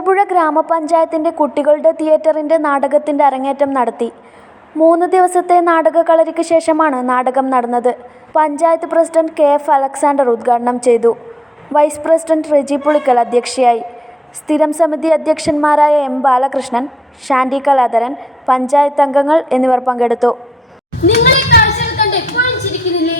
ചെറുപുഴ ഗ്രാമപഞ്ചായത്തിന്റെ കുട്ടികളുടെ തിയേറ്ററിന്റെ നാടകത്തിന്റെ അരങ്ങേറ്റം നടത്തി. മൂന്ന് ദിവസത്തെ നാടകക്കളരിക്ക് ശേഷമാണ് നാടകം നടന്നത്. Panchayat president K F Alexander ഉദ്ഘാടനം ചെയ്തു. വൈസ് പ്രസിഡന്റ് റെജി പുളിക്കൽ അധ്യക്ഷയായി. സ്ഥിരം സമിതി അധ്യക്ഷന്മാരായ എം ബാലകൃഷ്ണൻ ഷാൻഡി കലാധരൻ പഞ്ചായത്ത് അംഗങ്ങൾ എന്നിവർ പങ്കെടുത്തു. നിങ്ങൾ ഈ കാഴ്ച കണ്ട് എപ്പോഴും ചിരിക്കുന്നില്ലേ?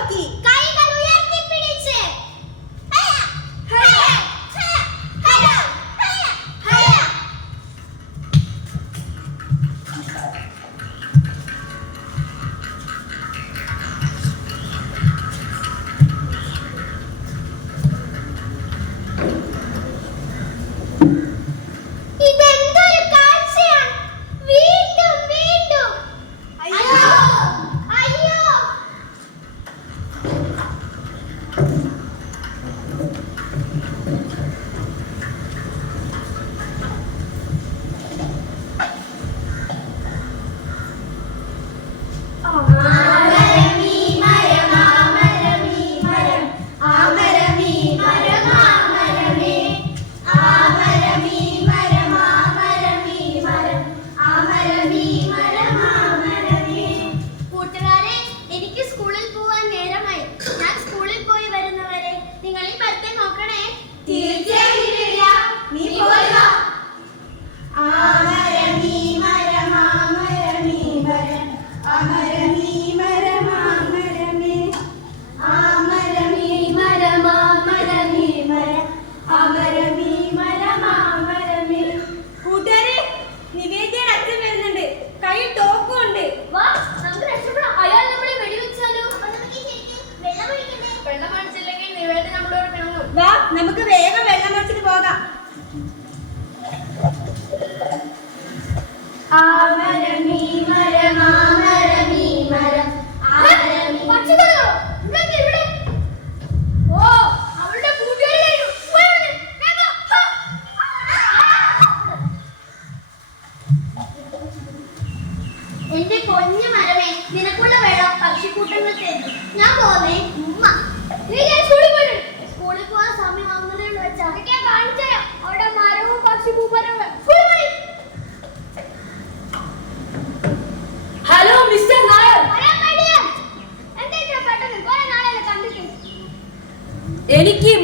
Loki.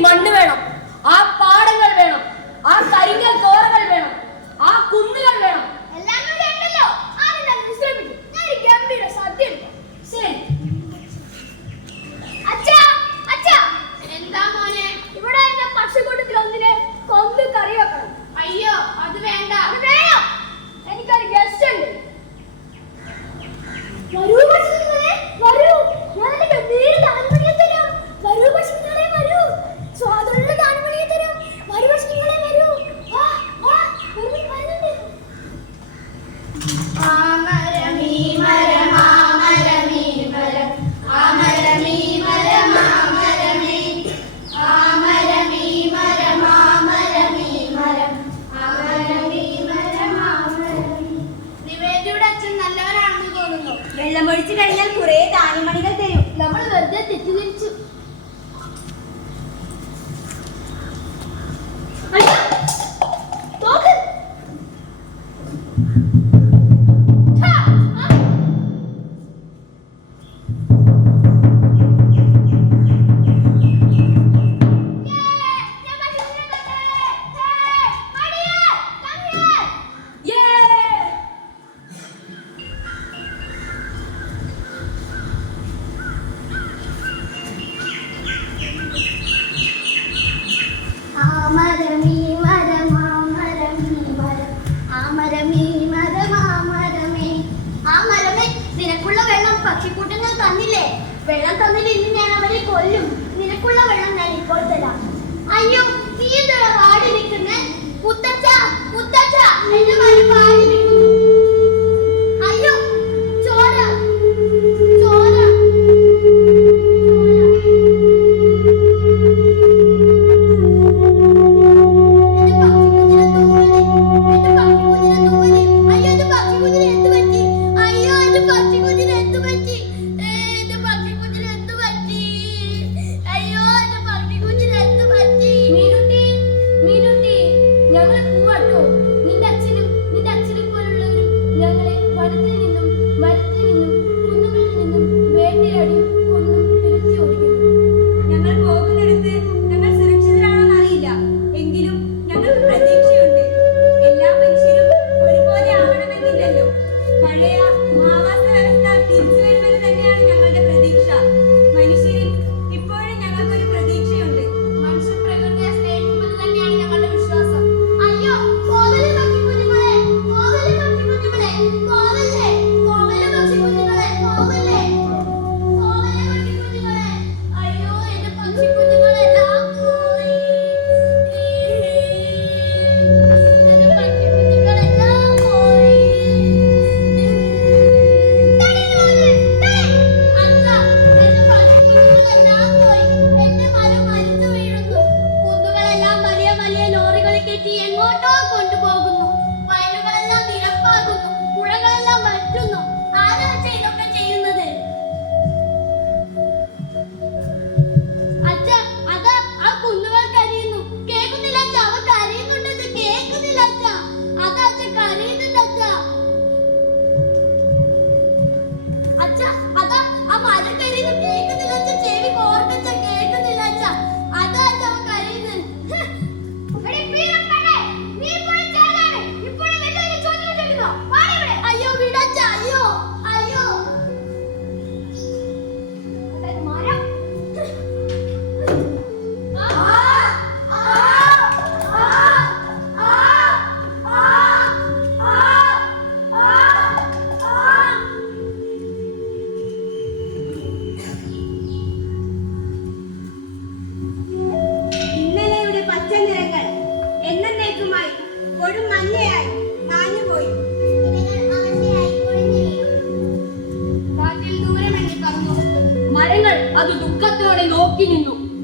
മണ്ണ് വേണം. ആ പാടങ്ങൾ വേണം. ആ കരിങ്കൽ Bye.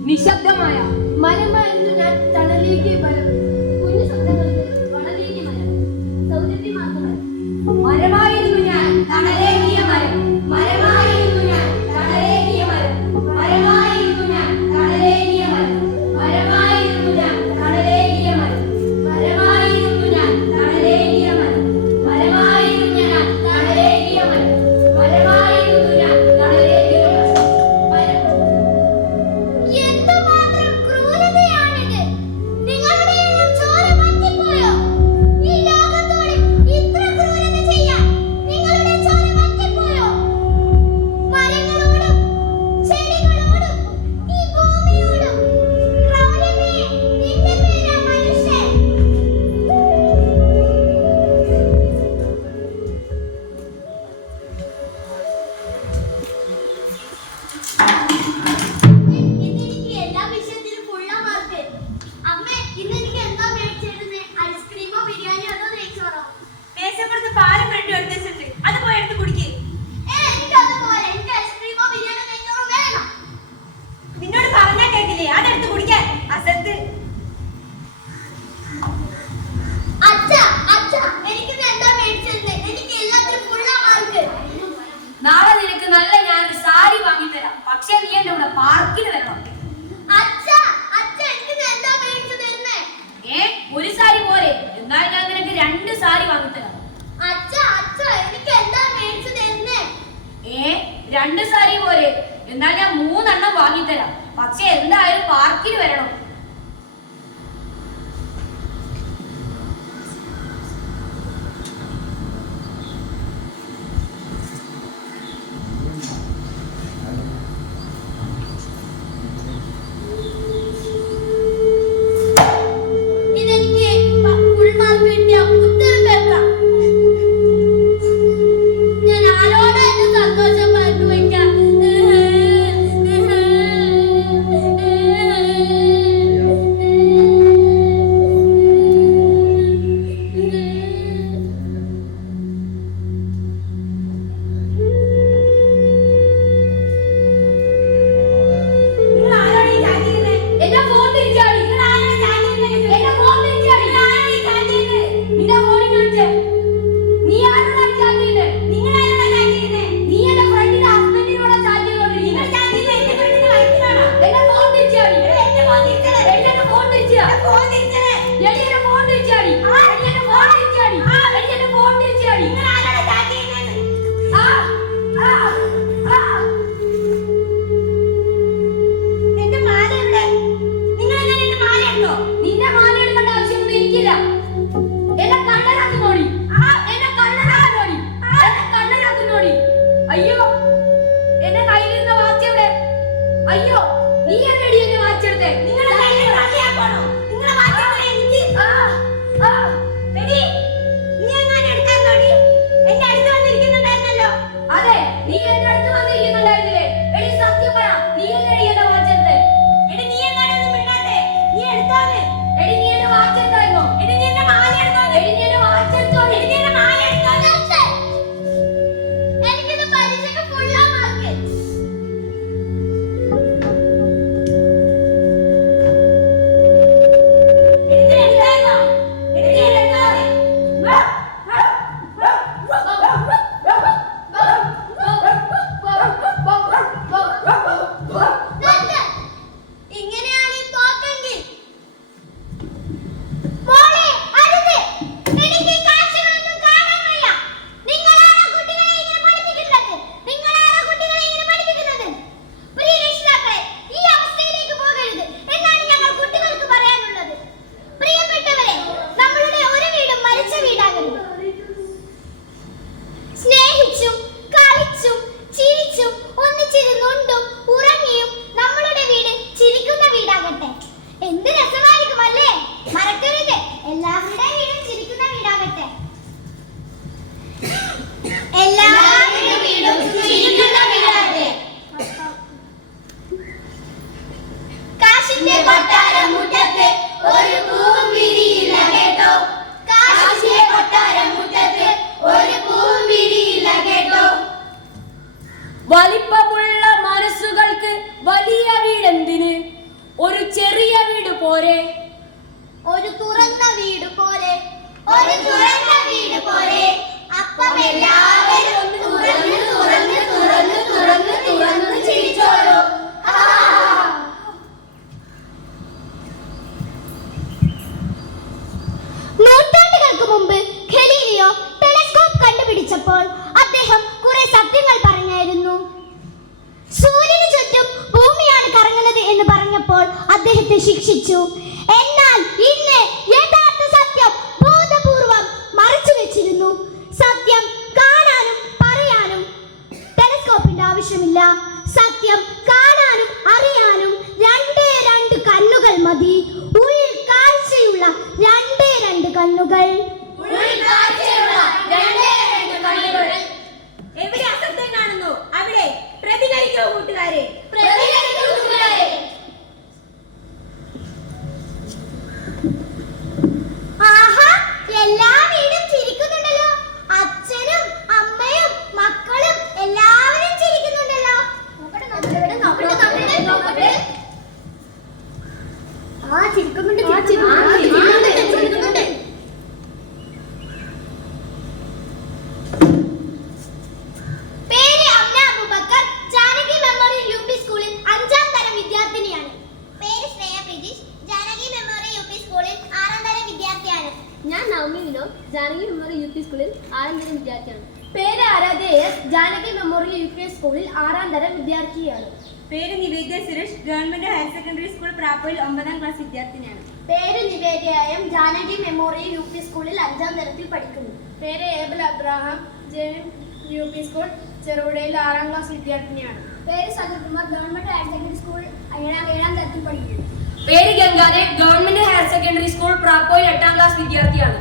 നിശബ്ദമായ മരമായിരുന്നു ഞാൻ തണലിലേക്ക് വരും. രണ്ട് സാരി പോലെ എന്നാൽ ഞാൻ മൂന്നെണ്ണം വാങ്ങിത്തരാം. പക്ഷെ എന്തായാലും പാർക്കിൽ വരണം. കണ്ണുകൾ മതി. ഉൾക്കാഴ്ചയുള്ള കാഴ്ചയുള്ള രണ്ടേ രണ്ട് കണ്ണുകൾ. എവിടെ അസത്യം കാണുന്നു അവിടെ പ്രതികരിക്കൂ കൂട്ടുകാരെ ആഹാ എല്ലാ വീടും ചിരിക്കുന്നുണ്ടല്ലോ അച്ഛനും അമ്മയും മക്കളും എല്ലാവരും ചിരിക്കുന്നുണ്ടല്ലോ ആ ചിരിക്കുന്നുണ്ട് ചിരിക്കുന്നുണ്ട് പേര് Amna Abubakar Janaki memorial U P സ്കൂളിൽ അഞ്ചാം തരം വിദ്യാർത്ഥിനിയാണ് പേര് Shreya Prajeesh Janaki memorial U P സ്കൂളിൽ ആറാം തരം വിദ്യാർത്ഥിയാണ് ഞാൻ Navami Vinod Janaki memorial U P സ്കൂളിൽ ആറാം തരം വിദ്യാർത്ഥിയാണ് പേര് Aradhya S Janaki memorial U P സ്കൂളിൽ ആറാം തരം വിദ്യാർത്ഥിയാണ്. പേര് Nivedya Suresh government higher secondary school പ്രാപ്പയിൽ ഒമ്പതാം ക്ലാസ് വിദ്യാർത്ഥിനിയാണ്. പേര് Nivedya M Janaki memorial U P സ്കൂളിൽ അഞ്ചാം തരത്തിൽ പഠിക്കുന്നു. പേര് Abel Abraham Jain U P school ചെറുപുഴയിൽ ആറാം ക്ലാസ് വിദ്യാർത്ഥിനിയാണ്. പേര് Sajilkumar government higher secondary school ഏഴാം ഏഴാം തരത്തിൽ പഠിക്കുന്നു. പേര് ഗംഗാനെ ഗവൺമെന്റ് ഹയർ സെക്കൻഡറി സ്കൂൾ പ്രാപ്പോയിൽ എട്ടാം ക്ലാസ് വിദ്യാർത്ഥിയാണ്.